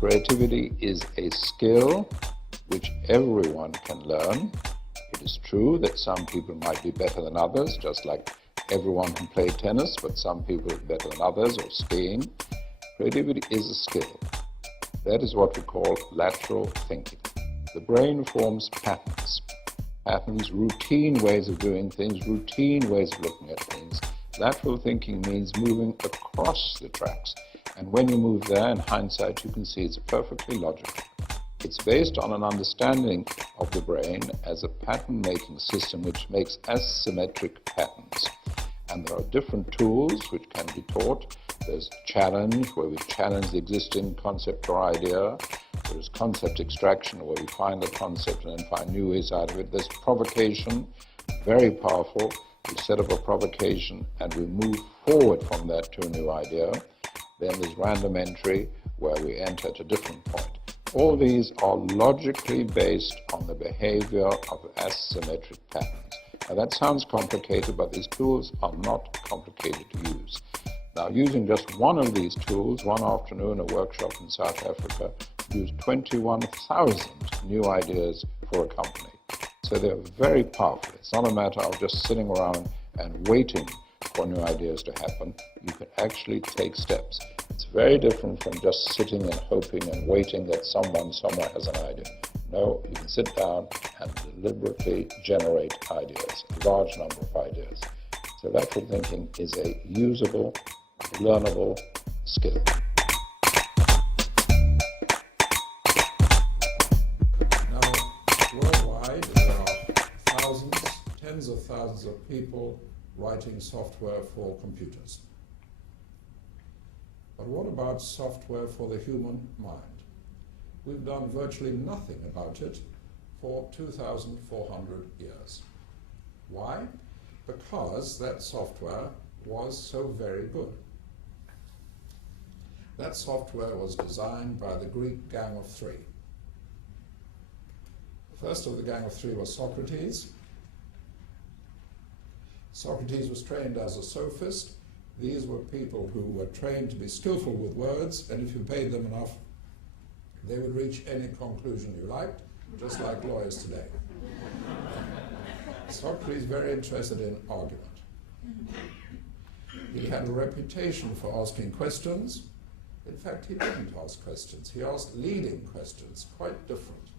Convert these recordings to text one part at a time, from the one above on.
Creativity is a skill which everyone can learn. It is true that some people might be better than others, just like everyone can play tennis, but some people are better than others, or skiing. Creativity is a skill. That is what we call lateral thinking. The brain forms patterns. Patterns, routine ways of doing things, routine ways of looking at things. Lateral thinking means moving across the tracks. And when you move there, in hindsight, you can see it's perfectly logical. It's based on an understanding of the brain as a pattern-making system which makes asymmetric patterns. And there are different tools which can be taught. There's challenge, where we challenge the existing concept or idea. There's concept extraction, where we find the concept and then find new ways out of it. There's provocation, very powerful. We set up a provocation and we move forward from that to a new idea. Then there's random entry, where we enter at a different point. All these are logically based on the behavior of asymmetric patterns. Now that sounds complicated, but these tools are not complicated to use. Now, using just one of these tools, one afternoon, a workshop in South Africa, used 21,000 new ideas for a company. So they're very powerful. It's not a matter of just sitting around and waiting for new ideas to happen. You can actually take steps. It's very different from just sitting and hoping and waiting that someone somewhere has an idea. No, you can sit down and deliberately generate ideas, a large number of ideas. So lateral thinking is a usable, learnable skill. Now, worldwide, there are thousands, tens of thousands of people writing software for computers. But what about software for the human mind? We've done virtually nothing about it for 2,400 years. Why? Because that software was so very good. That software was designed by the Greek Gang of Three. The first of the Gang of Three was Socrates. Socrates was trained as a sophist. These were people who were trained to be skillful with words, and if you paid them enough, they would reach any conclusion you liked, just like lawyers today. Socrates very interested in argument. He had a reputation for asking questions. In fact, he didn't ask questions. He asked leading questions, quite different.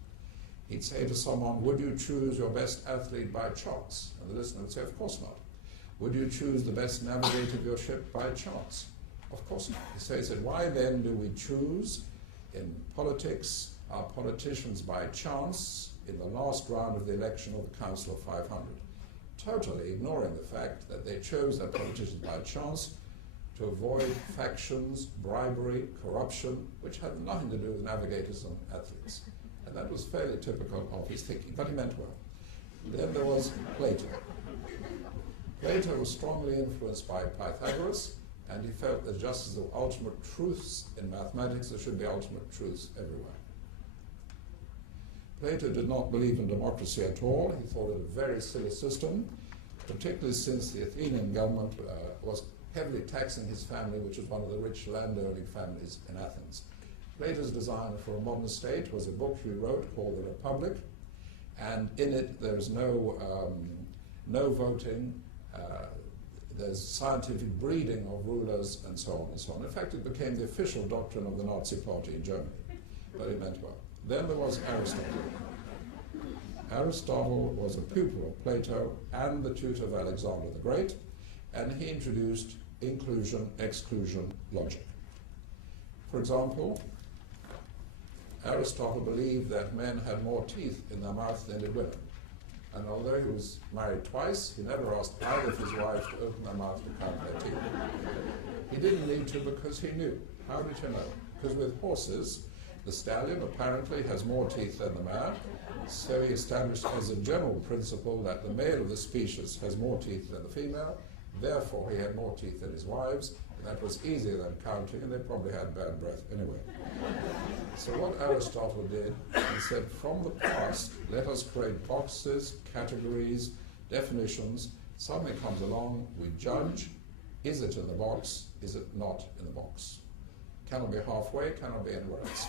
He'd say to someone, would you choose your best athlete by chance? And the listener would say, of course not. Would you choose the best navigator of your ship by chance? Of course not. So he said, why then do we choose in politics our politicians by chance in the last round of the election of the Council of 500? Totally ignoring the fact that they chose their politicians by chance to avoid factions, bribery, corruption, which had nothing to do with navigators and athletes. And that was fairly typical of his thinking, but he meant well. Then there was Plato. Plato was strongly influenced by Pythagoras, and he felt that just as there were ultimate truths in mathematics, there should be ultimate truths everywhere. Plato did not believe in democracy at all. He thought it a very silly system, particularly since the Athenian government was heavily taxing his family, which was one of the rich land-owning families in Athens. Plato's design for a modern state was a book he wrote called The Republic, and in it there's no voting, there's scientific breeding of rulers, and so on and so on. In fact, it became the official doctrine of the Nazi Party in Germany, but it meant well. Then there was Aristotle. Aristotle was a pupil of Plato and the tutor of Alexander the Great, and he introduced inclusion-exclusion logic. For example, Aristotle believed that men had more teeth in their mouth than did women. And although he was married twice, he never asked either of his wives to open their mouth to count their teeth. He didn't need to because he knew. How did you know? Because with horses, the stallion apparently has more teeth than the mare, so he established as a general principle that the male of the species has more teeth than the female, therefore he had more teeth than his wives. That was easier than counting, and they probably had bad breath anyway. So what Aristotle did, he said, from the past, let us create boxes, categories, definitions. Something comes along, we judge, is it in the box, is it not in the box? Cannot be halfway, cannot be anywhere else.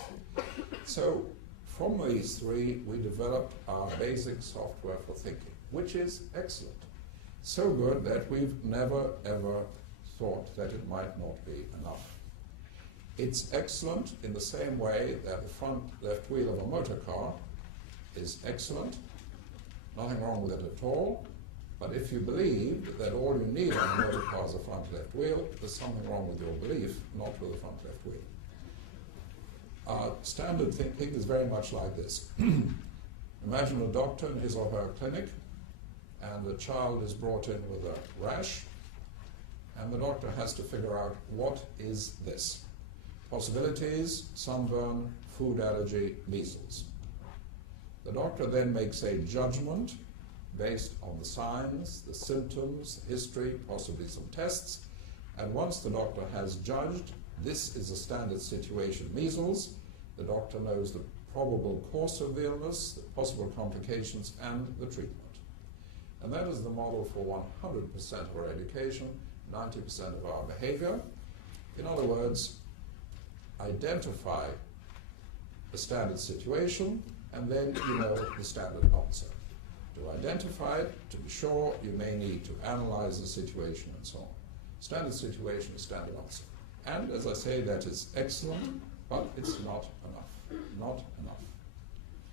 So from these three, we developed our basic software for thinking, which is excellent. So good that we've never ever thought that it might not be enough. It's excellent in the same way that the front left wheel of a motor car is excellent. Nothing wrong with it at all. But if you believe that all you need on a motor car is a front left wheel, there's something wrong with your belief, not with the front left wheel. Standard thinking is very much like this. Imagine a doctor in his or her clinic, and the child is brought in with a rash, and the doctor has to figure out what is this. Possibilities: sunburn, food allergy, measles. The doctor then makes a judgment based on the signs, the symptoms, the history, possibly some tests, and once the doctor has judged this is a standard situation, measles, the doctor knows the probable course of the illness, the possible complications, and the treatment. And that is the model for 100% of our education, 90% of our behavior. In other words, identify the standard situation, and then you know the standard answer. To identify it, to be sure, you may need to analyze the situation and so on. Standard situation is standard answer. And as I say, that is excellent, but it's not enough. Not enough.